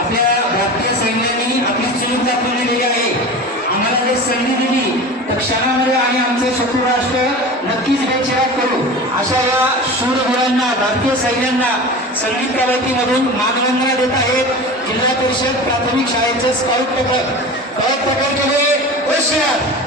आपल्या भारतीय सैन्याने आपली चूक दाखवलेली आहे। आम्हाला जर संधी दिली तर क्षणामध्ये आणि आमचे शत्रू राष्ट्र नक्कीच बेचिराग करू। अशा या शूरवीरांना भारतीय सैन्यांना संगीत कवायतीमधून मानवंदना देत आहेत जिल्हा परिषद प्राथमिक शाळेचे स्काउट पथक केले होशियार।